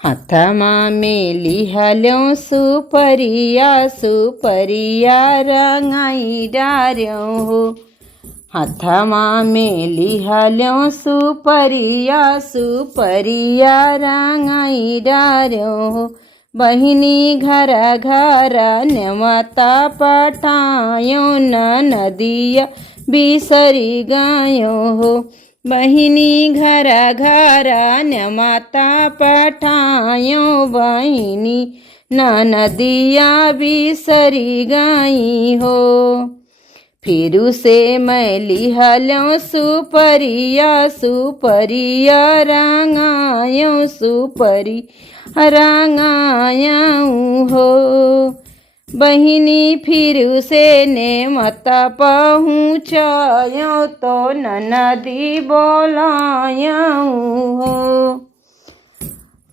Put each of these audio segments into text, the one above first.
हाथमा मेली हल्यों सुपरिया सुपरिया रंगाई डार्यों हो। हाथमा मेली हल्यों सुपरिया सुपरिया रंगाई डार्यों हो। बहिनी घर घर न्यमता पठायो न नदिया बिसरी गायो हो। बहिनी घर घर न्यमता पठायो बहिनी न नदिया बिसरी गई हो। फिर से मैली हल्यों सुपरिया सुपरिया रंगायो सुपरी रंगायूं हो। बहिनी फिर से ने मत पहुँचायो तो नदी बोलायूं हो।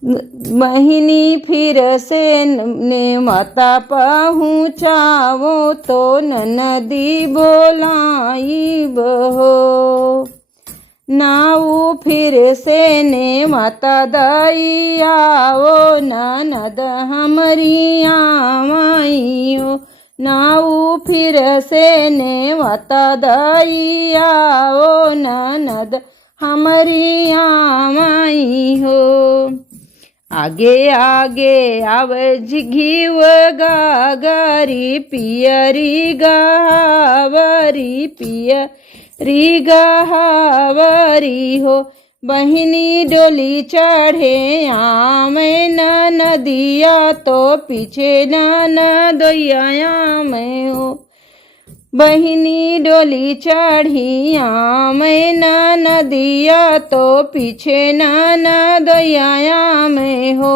बहिनी फिर से ने मत पहुँचावो तो नदी बोलाई हो। नाऊ फिर से ने माता दईयाओ ननद हमरी आमाइयो। नाऊ फिर से ने माता दईयाओ ननद हमरी आमाई हो। आगे आगे आव घीव गागरी पियरी गहावरी पियरी गहावरी हो। बहिनी डोली चढ़े आमे न नदिया तो पीछे न दोया में हो। बहिनी डोली चढ़ी आमे न नदिया तो पीछे न दोया में हो।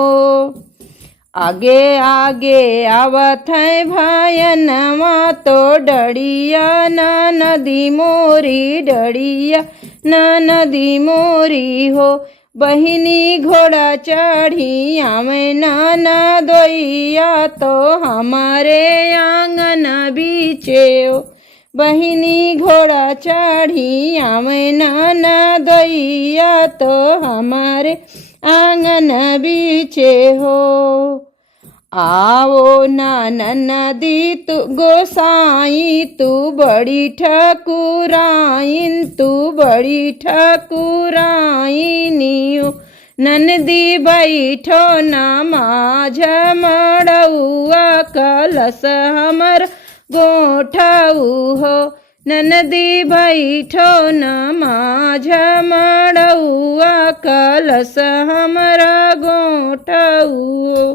आगे आगे आवत है भयनमा तो डरिया न नदी मोरी डरिया न नदी मोरी हो। बहिनी घोड़ा चढ़ी आमे न दोइया तो हमारे आंगन बीचे हो। बहिनी घोड़ा चढ़ी आमे न दोइया तो हमारे आंगन बीचे हो। आओ नदी तू गोसाई तू बड़ी ठकुराइन तू बड़ी ठकुराइनियो। नंदी बैठो न माझ मड़ौआ कलश हमर गोठऊ हो। नंदी बैठो न माझ मड़ौआ कलश हमरा गोठऊ।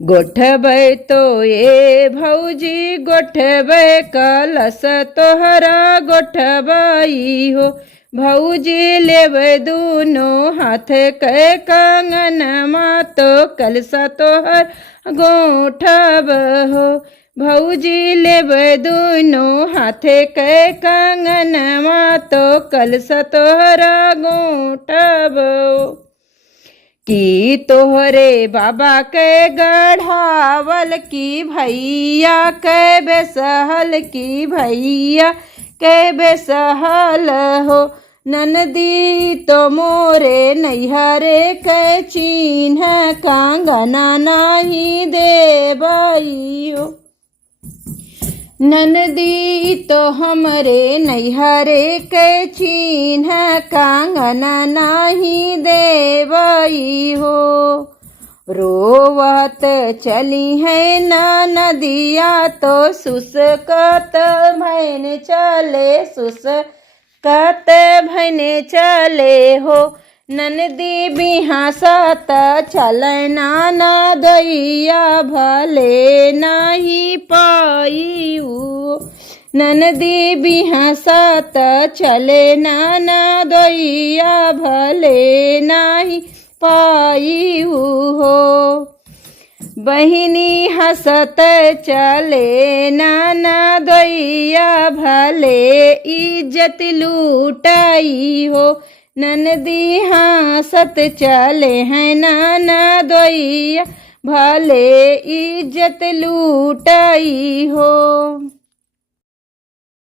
गोठबै तो ये भौजी गोठबै कलश तोहरा गोठबई हो। भौजी लेबै दूनो हाथ के कंगन मा तो कलश तोहर गोठब हो। भौजी लेबै दूनो हाथ के कंगन मा तो कलश तोहरा गोठब हो। की तोहरे बाबा के गढ़ावल की भैया के बेसहल की भैया के बेसहल हो। ननदी तो मोरे नैहरे के चिन्ह कंगना नहीं देबई हो। ननदी तो हमरे नैहरे के चिन्ह कंगना नहीं देवई हो। रोवत चली है नदिया तो सुसकत भैन चले सुसकत भैन चले हो। ननदी बिहासत चलना न दैया भले नहीं पाई। ननदी बिहासत चले न दैया भले नहीं पाई हो। बहिनी हसत चले न दैया भले इज्जत लूटाई हो। ननदी हंसत चले हैं न दैया भले इज्जत लूटाई हो।